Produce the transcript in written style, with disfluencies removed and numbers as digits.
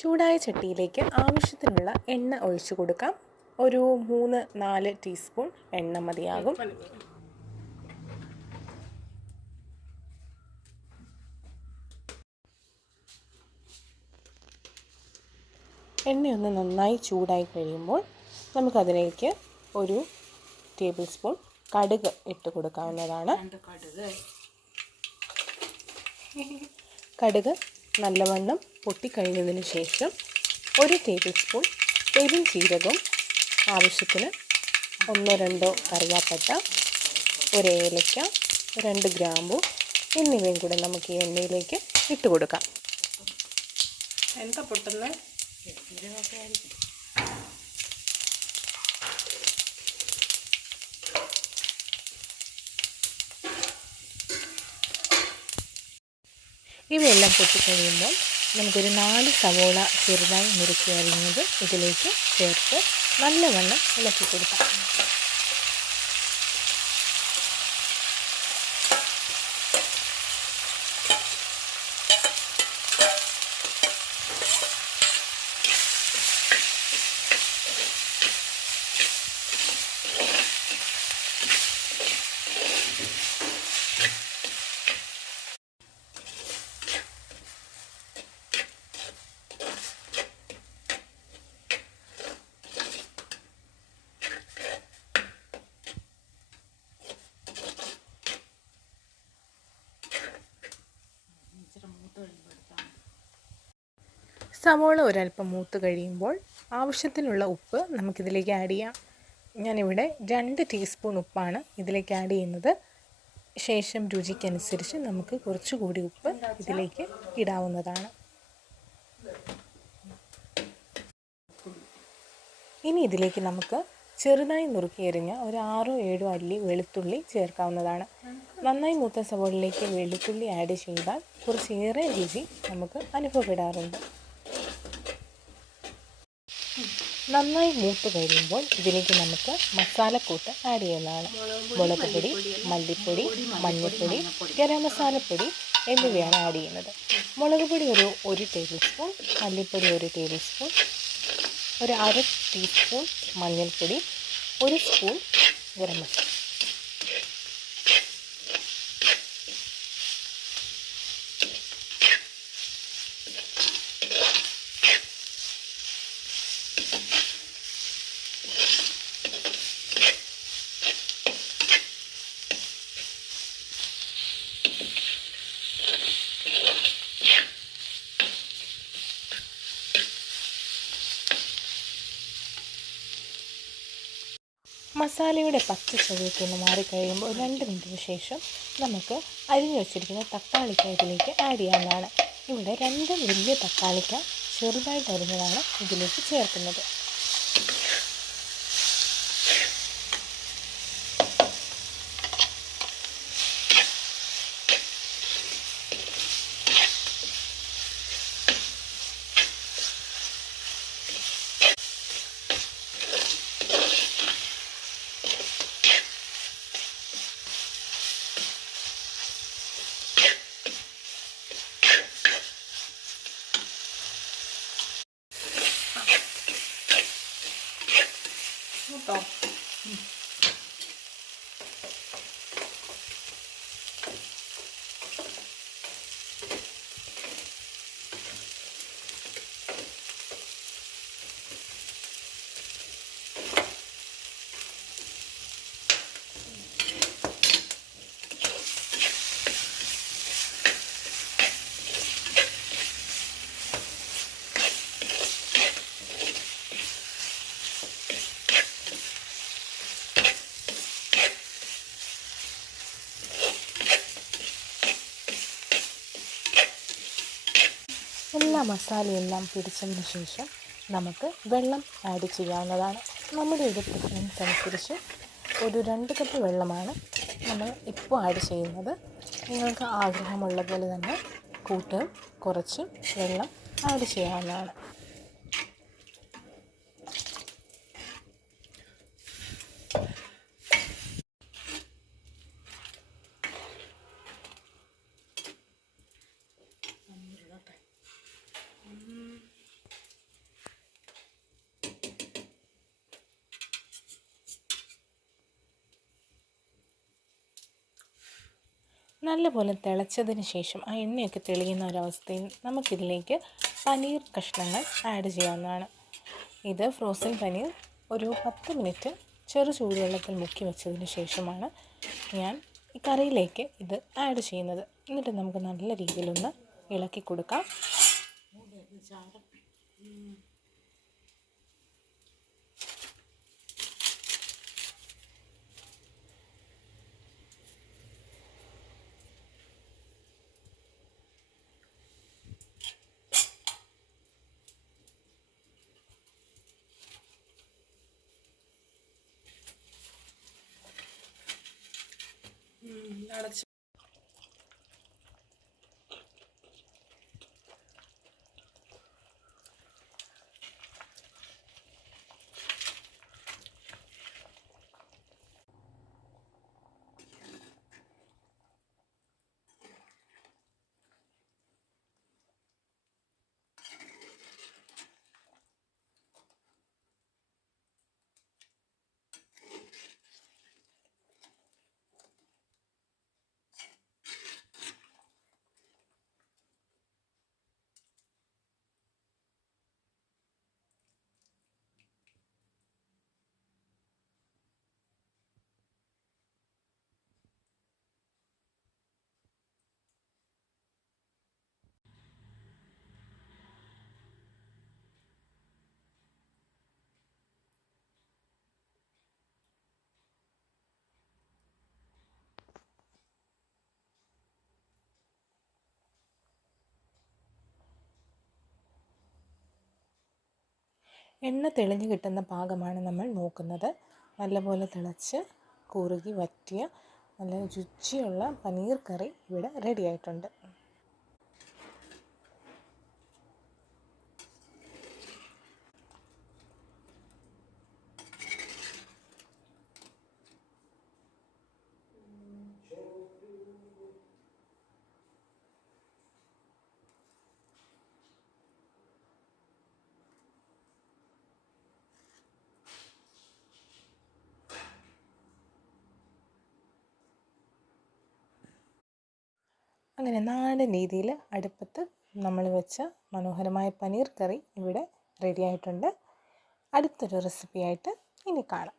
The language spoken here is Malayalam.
ചൂടായ ചട്ടിയിലേക്ക് ആവശ്യത്തിനുള്ള എണ്ണ ഒഴിച്ചു കൊടുക്കാം. ഒരു 3-4 ടീസ്പൂൺ എണ്ണ മതിയാകും. എണ്ണയൊന്ന് നന്നായി ചൂടായി കഴിയുമ്പോൾ നമുക്കതിലേക്ക് ഒരു ടേബിൾ സ്പൂൺ കടുക് ഇട്ട് കൊടുക്കാവുന്നതാണ്. കടുക് നല്ലവണ്ണം പൊട്ടിക്കഴിഞ്ഞതിന് ശേഷം ഒരു ടേബിൾ സ്പൂൺ പെരുംജീരകവും ആവശ്യത്തിന് 1-2 കറുവാപ്പട്ട, ഒരു ഏലക്ക, 2 ഗ്രാമ്പു എന്നിവയും കൂടെ നമുക്ക് ഈ എണ്ണയിലേക്ക് ഇട്ട് കൊടുക്കാം. എന്താ പൊട്ടുന്നത്? ഇവയെല്ലാം പൊട്ടിക്കഴിയുമ്പോൾ നമുക്കൊരു 4 സവോള ചെറുതായി മുറിച്ച് അരിഞ്ഞത് ഇതിലേക്ക് ചേർത്ത് നല്ലവണ്ണം ഇളക്കി കൊടുക്കാം. സവോള ഒരൽപ്പം മൂത്ത് കഴിയുമ്പോൾ ആവശ്യത്തിനുള്ള ഉപ്പ് നമുക്കിതിലേക്ക് ആഡ് ചെയ്യാം. ഞാനിവിടെ 2 ടീസ്പൂൺ ഉപ്പാണ് ഇതിലേക്ക് ആഡ് ചെയ്യുന്നത്. ശേഷം രുചിക്കനുസരിച്ച് നമുക്ക് കുറച്ചുകൂടി ഉപ്പ് ഇതിലേക്ക് ഇടാവുന്നതാണ്. ഇനി ഇതിലേക്ക് നമുക്ക് ചെറുതായി നുറുക്കിയെറിഞ്ഞ ഒരു 6-7 അല്ലി വെളുത്തുള്ളി ചേർക്കാവുന്നതാണ്. നന്നായി മൂത്ത സവോളയിലേക്ക് വെളുത്തുള്ളി ആഡ് ചെയ്താൽ കുറച്ചേറെ രുചി നമുക്ക് അനുഭവപ്പെടാറുണ്ട്. നന്നായി മൂത്ത് കഴിയുമ്പോൾ ഇതിലേക്ക് നമുക്ക് മസാലക്കൂട്ട് ആഡ് ചെയ്യുന്നതാണ്. മുളക് പൊടി, മല്ലിപ്പൊടി, മഞ്ഞൾപ്പൊടി, ഗരം മസാലപ്പൊടി എന്നിവയാണ് ആഡ് ചെയ്യുന്നത്. മുളക് പൊടി ഒരു ടേബിൾ സ്പൂൺ, മല്ലിപ്പൊടി 1 ടേബിൾ സ്പൂൺ, ഒരു 1/2 ടീസ്പൂൺ മഞ്ഞൾപ്പൊടി, 1 സ്പൂൺ ഗരം മസാല. മസാലയുടെ പച്ച ചുവയൊക്കെ ഒന്ന് മാറിക്കഴിയുമ്പോൾ 2 മിനിറ്റിന് ശേഷം നമുക്ക് അരിഞ്ഞു വച്ചിരിക്കുന്ന തക്കാളിക്ക ഇതിലേക്ക് ആഡ് ചെയ്യാവുന്നതാണ്. ഇവിടെ 2 വലിയ തക്കാളിക്ക ചെറുതായിട്ട് അരിഞ്ഞതാണ് ഇതിലേക്ക് ചേർക്കുന്നത്. കേട്ടോ. എല്ലാ മസാലയെല്ലാം പിടിച്ചതിന് ശേഷം നമുക്ക് വെള്ളം ആഡ് ചെയ്യാവുന്നതാണ്. നമ്മുടെ ഒരു പ്രിഫറൻസ് അനുസരിച്ച് ഒരു 2 കപ്പ് വെള്ളമാണ് നമ്മൾ ഇപ്പോൾ ആഡ് ചെയ്യുന്നത്. നിങ്ങൾക്ക് ആഗ്രഹമുള്ള പോലെ തന്നെ കൂട്ടും കുറച്ചും വെള്ളം ആഡ് ചെയ്യാവുന്നതാണ്. നല്ലപോലെ തിളച്ചതിന് ശേഷം ആ എണ്ണയൊക്കെ തെളിയുന്ന ഒരവസ്ഥയിൽ നമുക്കിതിലേക്ക് പനീർ കഷ്ണങ്ങൾ ആഡ് ചെയ്യാവുന്നതാണ്. ഇത് ഫ്രോസൺ പനീർ ഒരു 10 മിനിറ്റ് ചെറു ചൂടുവെള്ളത്തിൽ മുക്കി വെച്ചതിന് ശേഷമാണ് ഞാൻ ഈ കറിയിലേക്ക് ഇത് ആഡ് ചെയ്യുന്നത്. എന്നിട്ട് നമുക്ക് നല്ല രീതിയിലൊന്ന് ഇളക്കി കൊടുക്കാം. അടച്ച് എണ്ണ തെളിഞ്ഞ് കിട്ടുന്ന പാകമാണ് നമ്മൾ നോക്കുന്നത്. നല്ലപോലെ തിളച്ച് കുറുകി വറ്റിയ നല്ല രുചിയുള്ള പനീർ കറി ഇവിടെ റെഡി ആയിട്ടുണ്ട്. അങ്ങനെ നാടൻ രീതിയിൽ അടുപ്പത്ത് നമ്മൾ വെച്ച മനോഹരമായ പനീർ കറി ഇവിടെ റെഡി ആയിട്ടുണ്ട്. അടുത്തൊരു റെസിപ്പിയായിട്ട് ഇനി കാണാം.